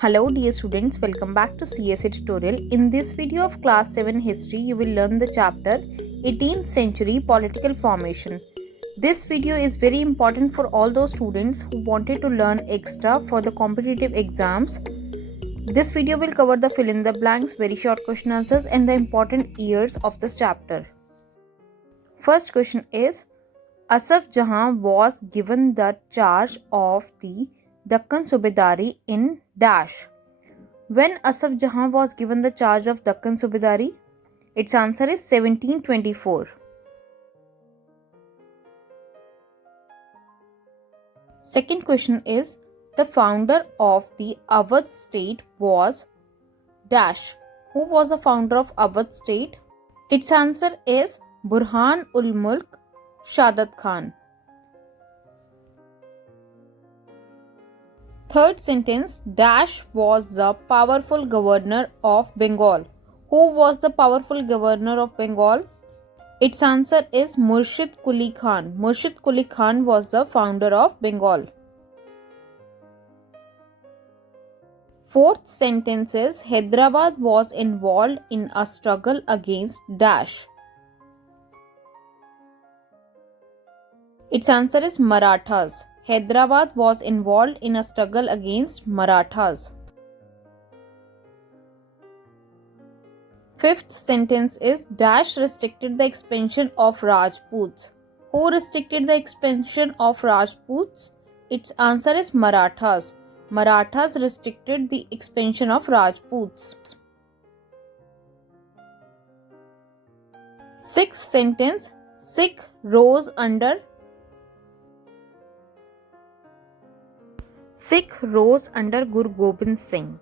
Hello dear students, welcome back to CSA tutorial. In this video of class 7 history, you will learn the chapter 18th century political formation. This video is very important for all those students who wanted to learn extra for the competitive exams. This video will cover the fill in the blanks, very short question answers and the important years of this chapter. First question is, Asaf Jahan was given the charge of the Deccan Subedari in dash. When Asaf Jahan was given the charge of Deccan Subedari? Its answer is 1724. Second question is, the founder of the Awadh state was dash. Who was the founder of Awadh state? Its answer is Burhan ul Mulk Shadat Khan. Third sentence, dash was the powerful governor of Bengal. Who was the powerful governor of Bengal? Its answer is Murshid Quli Khan. Murshid Quli Khan was the founder of Bengal. Fourth sentence is, Hyderabad was involved in a struggle against dash. Its answer is Marathas. Hyderabad was involved in a struggle against Marathas. Fifth sentence is, dash restricted the expansion of Rajputs. Who restricted the expansion of Rajputs? Its answer is Marathas. Marathas restricted the expansion of Rajputs. Sixth sentence, Sikh rose under Guru Gobind Singh.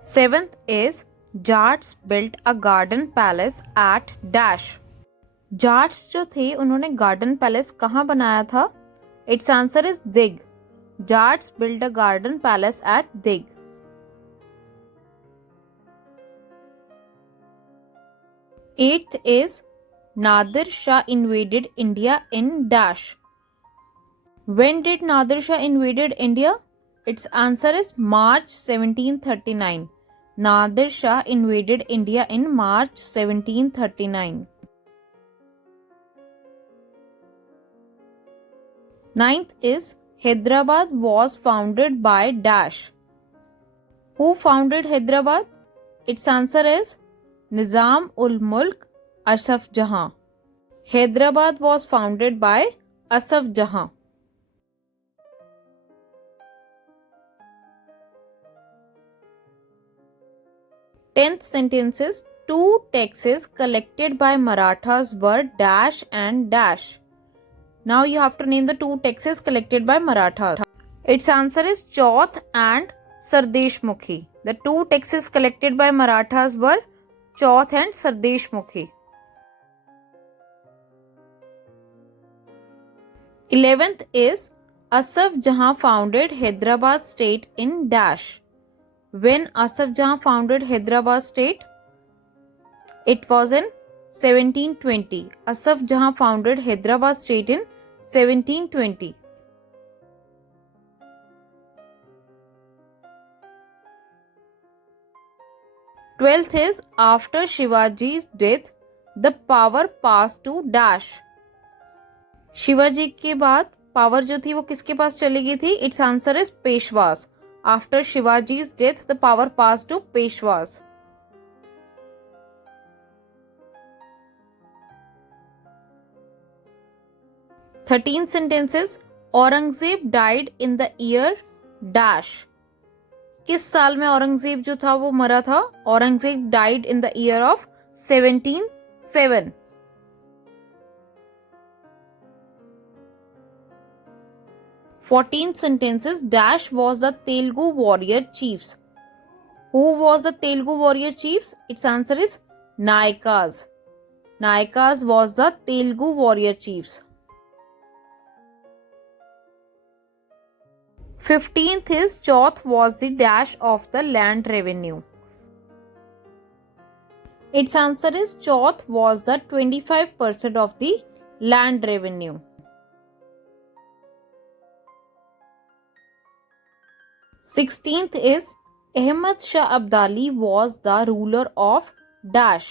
Seventh is, Jats built a garden palace at dash. Jats जो थे उन्होंने garden palace कहाँ बनाया था? Its answer is Dig. Jats built a garden palace at Dig. Eighth is, Nadir Shah invaded India in dash. When did Nadir Shah invaded India? Its answer is March 1739. Nadir Shah invaded India in March 1739. Ninth is, Hyderabad was founded by dash. Who founded Hyderabad? Its answer is Nizam ul Mulk Asaf Jahan. Hyderabad was founded by Asaf Jahan. Tenth sentence is, two taxes collected by Marathas were dash and dash. Now you have to name the two taxes collected by Marathas. Its answer is Chauth and Sardesh Mukhi. The two taxes collected by Marathas were Chauth and Sardesh Mukhi. 11th is, Asaf Jahan founded Hyderabad state in dash. When Asaf Jahan founded Hyderabad state? It was in 1720. Asaf Jahan founded Hyderabad state in 1720. Twelfth is, after Shivaji's death, the power passed to dash. Shivaji के बाद power जो थी वो किसके पास चली गई थी? Its answer is Peshwas. After Shivaji's death, the power passed to Peshwas. Thirteenth sentence is, Aurangzeb died in the year dash. किस साल में औरंगजेब जो था वो मरा था? Aurangzeb died in the year of 1707. Fourteenth sentence is, dash was the Telugu warrior chiefs. Who was the Telugu warrior chiefs? Its answer is Nayakas. Nayakas was the Telugu warrior chiefs. 15th is, Chauth was the dash of the land revenue. Its answer is chauth was the 25% of the land revenue. 16th is Ahmad Shah Abdali was the ruler of dash.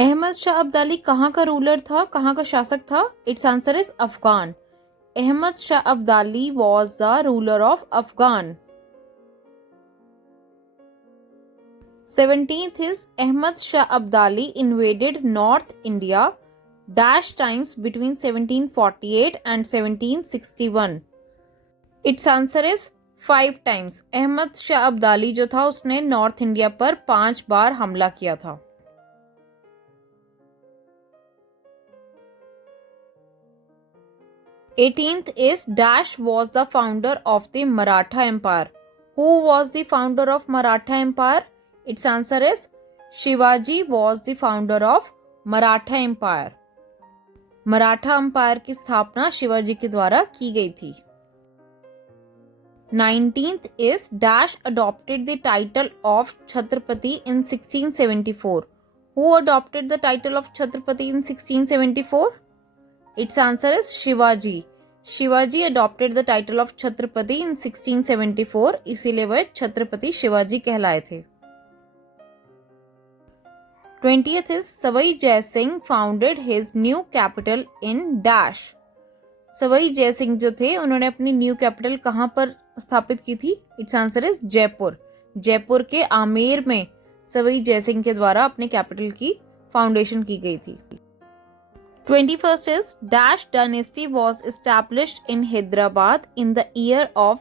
Ahmad Shah Abdali कहाँ का ruler था, कहाँ का शासक था? Its answer is Afghan. Ahmad Shah Abdali was the ruler of Afghan. 17th is Ahmad Shah Abdali invaded North India dash times between 1748 and 1761. Its answer is 5 times. Ahmad Shah Abdali जो था उसने नॉर्थ इंडिया पर 5 बार हमला किया था. 18th is dash was the founder of the Maratha Empire. Who was the founder of Maratha Empire? Its answer is Shivaji was the founder of Maratha Empire. Maratha empire की स्थापना शिवाजी के द्वारा की गई थी. 19th is dash adopted the title of Chhatrapati in 1674. Who adopted the title of Chhatrapati in 1674? Its answer is Shivaji. Shivaji adopted the title of Chhatrapati in 1674. इसीलिए वह छत्रपति शिवाजी कहलाए थे. 20th is Savai Jai Singh founded his new capital in dash. Sawai Jai Singh जो थे उन्होंने अपनी new capital कहाँ पर स्थापित की थी? It's answer is Jaipur. Jaipur के आमेर में सवाई जय सिंह के द्वारा अपने कैपिटल की फाउंडेशन की गई थी. 21st is dash dynasty was established in Hyderabad in the year of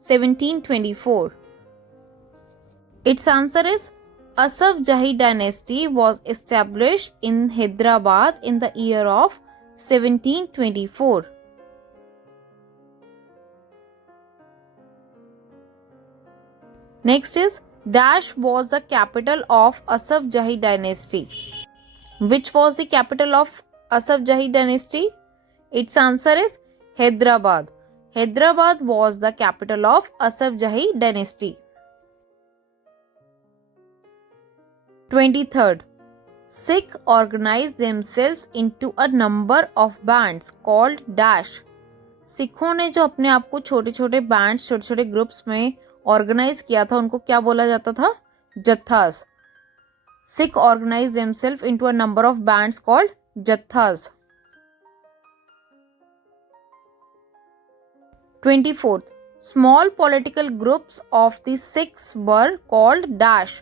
1724. Its answer is Asaf Jahi dynasty was established in Hyderabad in the year of 1724. Next is dash was the capital of Asaf Jahi dynasty. Which was the capital of Asaf Jahi dynasty? Its answer is Hyderabad. Hyderabad was the capital of Asaf Jahi dynasty. 23rd, Sikh organized themselves into a number of bands called dash. सिखों ने जो अपने आप को छोटे छोटे bands, छोटे छोटे ग्रुप्स में ऑर्गेनाइज किया था उनको क्या बोला जाता था? जत्थास. Sikh organized themselves into a number of bands called jathas. 24th, small political groups of the Sikhs were called dash.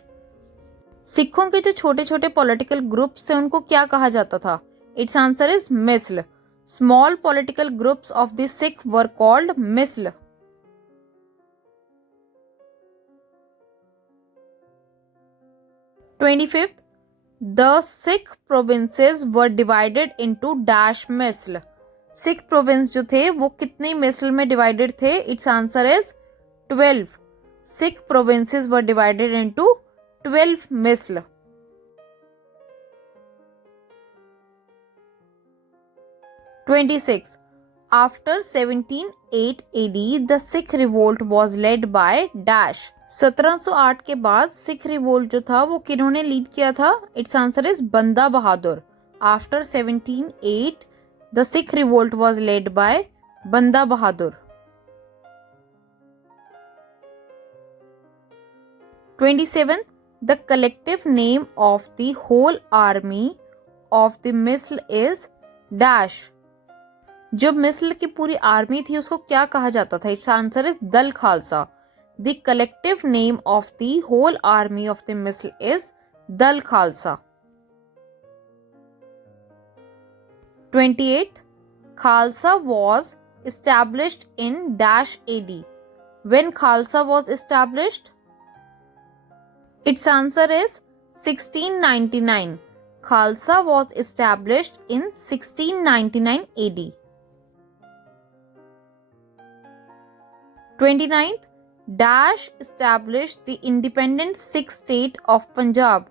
सिखों के जो छोटे छोटे पॉलिटिकल ग्रुप्स थे उनको क्या कहा जाता था? Its answer is misl. Small political groups of the Sikh were called misl. 25th, the Sikh provinces were divided into dash misl. Sikh province जो थे वो कितने मिसल में डिवाइडेड थे? Its answer is 12. Sikh provinces were divided into 12 misl. 26. After 1708 AD, the Sikh revolt was led by dash. 1708 के बाद Sikh revolt जो था वो किन्होंने लीड किया था? Its answer is Banda Bahadur. After 1708 the Sikh revolt was led by Banda Bahadur. 27. The collective name of the whole army of the misl is dash. जो मिस्ल की पूरी आर्मी थी उसको क्या कहा जाता था? इट्स आंसर इज दल Khalsa. The collective name of the whole army of the Misl is Dal Khalsa. 28th, Khalsa was established in dash AD. When Khalsa was established? Its answer is 1699. Khalsa was established in 1699 AD. 29th, dash established the independent Sikh state of Punjab.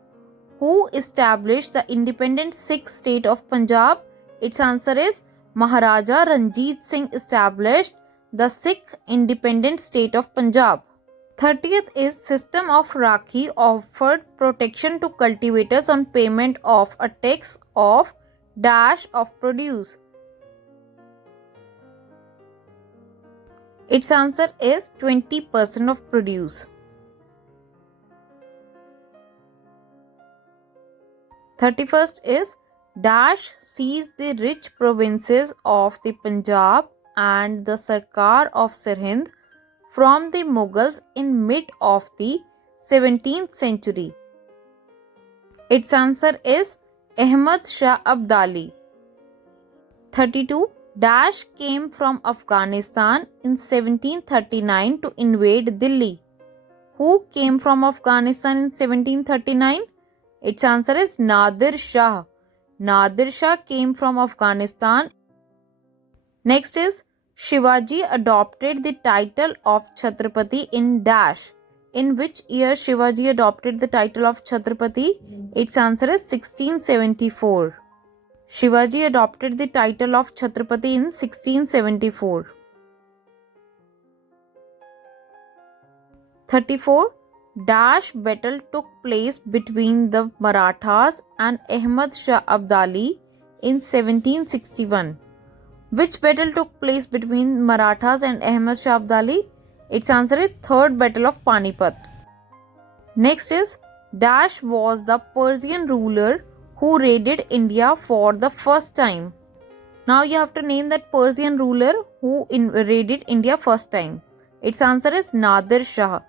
Who established the independent Sikh state of Punjab? Its answer is Maharaja Ranjit Singh established the Sikh independent state of Punjab. 30th is system of Rakhi offered protection to cultivators on payment of a tax of dash of produce. Its answer is 20% of produce. 31st is dash seized the rich provinces of the Punjab and the Sarkar of Sirhind from the Mughals in mid of the 17th century. Its answer is Ahmad Shah Abdali. 32. Dash came from Afghanistan in 1739 to invade Delhi. Who came from Afghanistan in 1739? Its answer is Nadir Shah. Nadir Shah came from Afghanistan. Next is Shivaji adopted the title of Chhatrapati in dash. In which year Shivaji adopted the title of Chhatrapati? Its answer is 1674. Shivaji adopted the title of Chhatrapati in 1674. 34. Dash battle took place between the Marathas and Ahmad Shah Abdali in 1761. Which battle took place between Marathas and Ahmad Shah Abdali? Its answer is Third Battle of Panipat. Next is Dash was the Persian ruler who raided India for the first time. Now you have to name that Persian ruler who raided India first time. Its answer is Nadir Shah.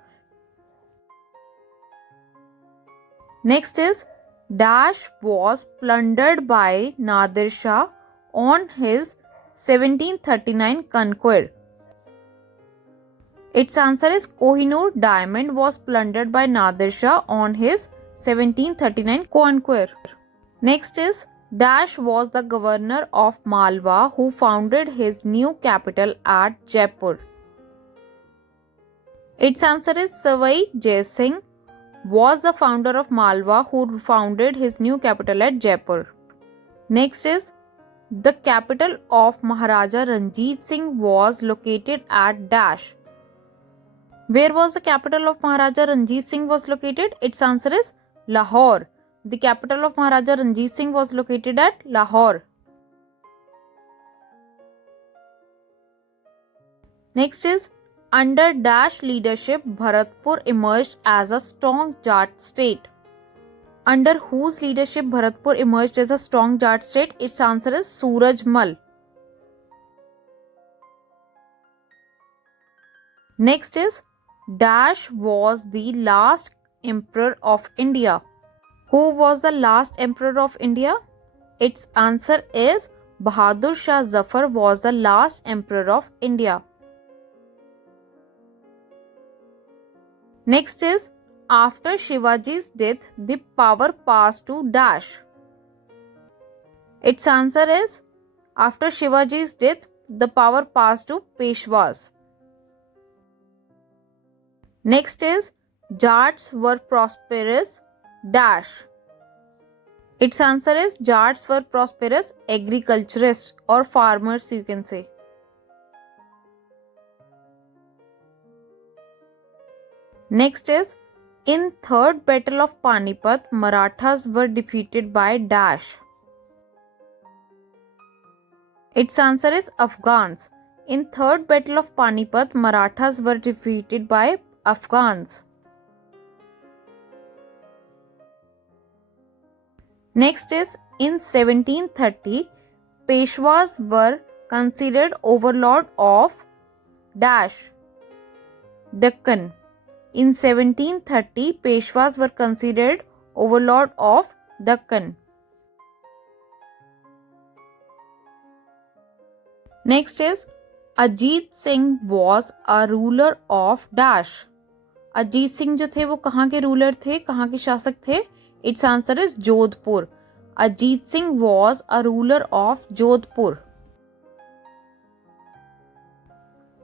Next is Dash was plundered by Nadir Shah on his 1739 conquest. Its answer is Kohinoor diamond was plundered by Nadir Shah on his 1739 conquest. Next is Dash was the governor of Malwa who founded his new capital at Jaipur. Its answer is Savai Jai Singh was the founder of Malwa who founded his new capital at Jaipur. Next is the capital of Maharaja Ranjit Singh was located at dash. Where was the capital of Maharaja Ranjit Singh was located? Its answer is Lahore. The capital of Maharaja Ranjit Singh was located at Lahore. Next is under dash leadership Bharatpur emerged as a strong Jat state. Under whose leadership Bharatpur emerged as a strong Jat state? Its answer is Suraj Mal. Next is Dash was the last emperor of India. Who was the last emperor of India? Its answer is Bahadur Shah Zafar was the last emperor of India. Next is after Shivaji's death, the power passed to dash. Its answer is after Shivaji's death, the power passed to Peshwas. Next is Jats were prosperous dash. Its answer is Jats were prosperous agriculturists or farmers, you can say. Next is in Third Battle of Panipat, Marathas were defeated by dash. Its answer is Afghans. In Third Battle of Panipat, Marathas were defeated by Afghans. Next is in 1730, Peshwas were considered overlord of dash. Deccan. In 1730, Peshwas were considered overlord of Deccan. Next is Ajit Singh was a ruler of dash. Ajit Singh जो थे वो कहाँ के ruler थे, कहाँ के शासक थे? Its answer is Jodhpur. Ajit Singh was a ruler of Jodhpur.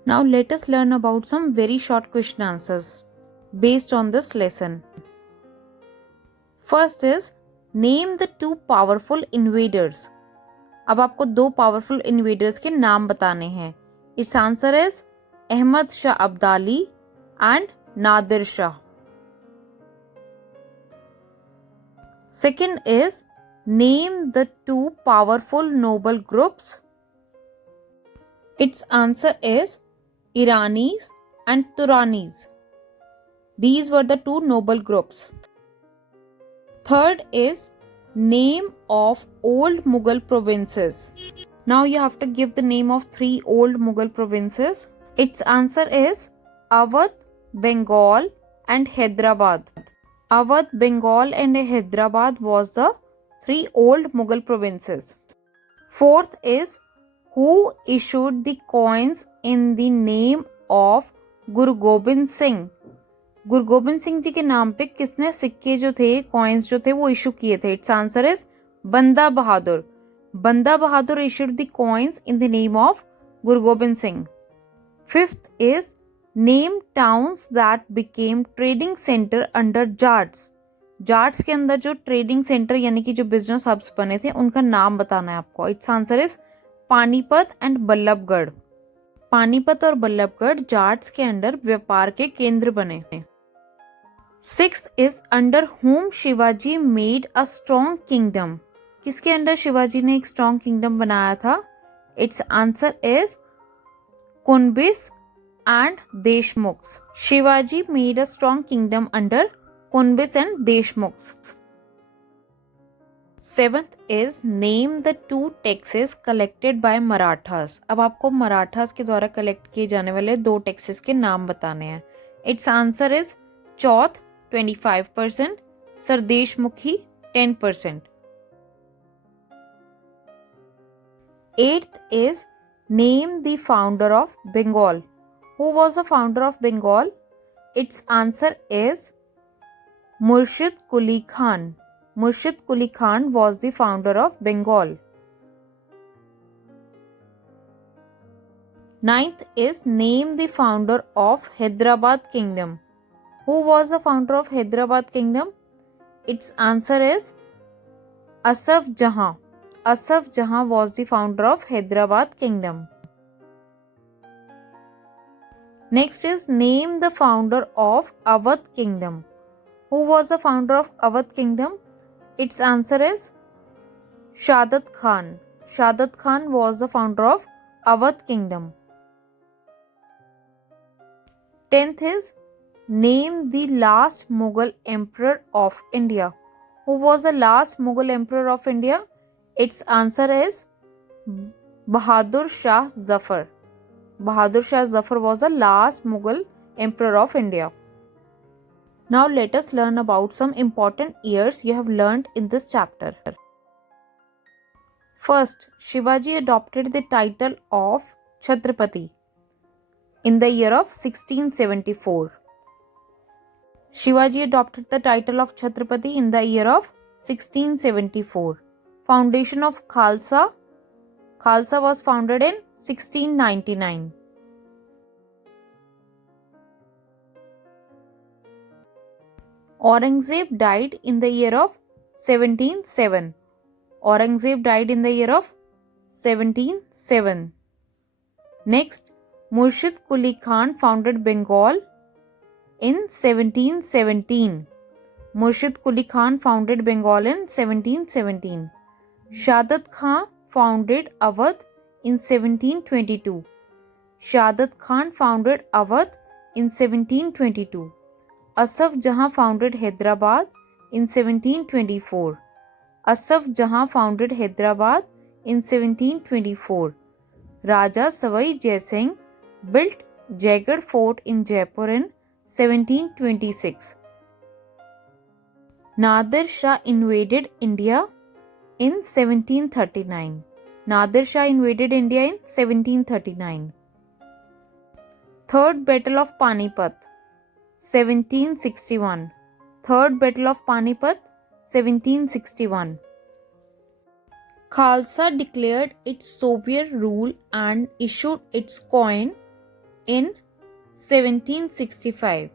Now let us learn about some very short question answers based on this lesson. First is name the two powerful invaders. अब आपको दो पावरफुल इन्वेडर्स के नाम बताने हैं. Its answer is Ahmad Shah Abdali and Nadir Shah. Second is name the two powerful noble groups. Its answer is Iranis and Turanis. These were the two noble groups. Third is name of old Mughal provinces. Now you have to give the name of three old Mughal provinces. Its answer is Awadh, Bengal and Hyderabad. Awadh, Bengal and Hyderabad was the three old Mughal provinces. Fourth is who issued the coins in the name of Guru Gobind Singh. Guru Gobind Singh ji के नाम पे किसने सिक्के जो थे, coins जो थे वो इशू किए थे? इट्स आंसर इज बंदा बहादुर. बंदा बहादुर issued the coins in the name of Guru Gobind Singh. Fifth is name towns that became trading center under Jats. Jats के अंदर जो ट्रेडिंग सेंटर यानी कि जो बिजनेस हब्स बने थे उनका नाम बताना है आपको. Its answer is Panipat and Ballabhgarh. Panipat और बल्लभगढ़ जाट्स के अंडर व्यापार के केंद्र बने. Sixth is under home Shivaji made a strong kingdom. किसके अंडर शिवाजी ने एक स्ट्रॉन्ग किंगडम बनाया था? Its answer is Kunbis and Deshmukhs. Shivaji made a strong kingdom under Kunbis and Deshmukhs. Seventh is name the two taxes collected by Marathas. अब आपको मराठास के द्वारा कलेक्ट किए जाने वाले दो टैक्सेस के नाम बताने हैं. Its answer is Chauth 25%, sardeshmukhi 10%. Eighth is name the founder of Bengal. Who was the founder of Bengal? Its answer is Murshid Quli Khan. Murshid Quli Khan was the founder of Bengal. Ninth is name the founder of Hyderabad Kingdom. Who was the founder of Hyderabad Kingdom? Its answer is Asaf Jahan. Asaf Jahan was the founder of Hyderabad Kingdom. Next is name the founder of Awadh Kingdom. Who was the founder of Awadh Kingdom? Its answer is Shadat Khan. Shadat Khan was the founder of Awadh Kingdom. 10th is name the last Mughal emperor of India. Who was the last Mughal emperor of India? Its answer is Bahadur Shah Zafar. Bahadur Shah Zafar was the last Mughal emperor of India. Now let us learn about some important years you have learned in this chapter. First, Shivaji adopted the title of Chhatrapati in the year of 1674. Shivaji adopted the title of Chhatrapati in the year of 1674. Foundation of Khalsa. Khalsa was founded in 1699. Aurangzeb died in the year of 1707. Aurangzeb died in the year of 1707. Next, Murshid Quli Khan founded Bengal in 1717. Murshid Quli Khan founded Bengal in 1717. Shadat Khan founded Awadh in 1722. Shadat Khan founded Awadh in 1722. Asaf Jahan founded Hyderabad in 1724. Asaf Jahan founded Hyderabad in 1724. Raja Savai Jai Singh built Jaigarh Fort in Jaipur in 1726. Nadir Shah invaded India in 1739. Nadir Shah invaded India in 1739. Third Battle of Panipat, 1761. Third Battle of Panipat, 1761. Khalsa declared its Soviet rule and issued its coin in 1765.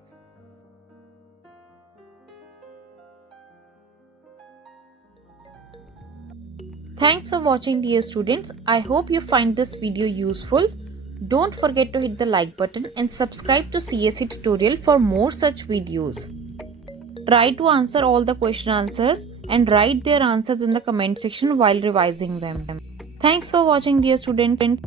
Thanks for watching, dear students. I hope you find this video useful. Don't forget to hit the like button and subscribe to CSE tutorial for more such videos. Try to answer all the question answers and write their answers in the comment section while revising them. Thanks for watching, dear students.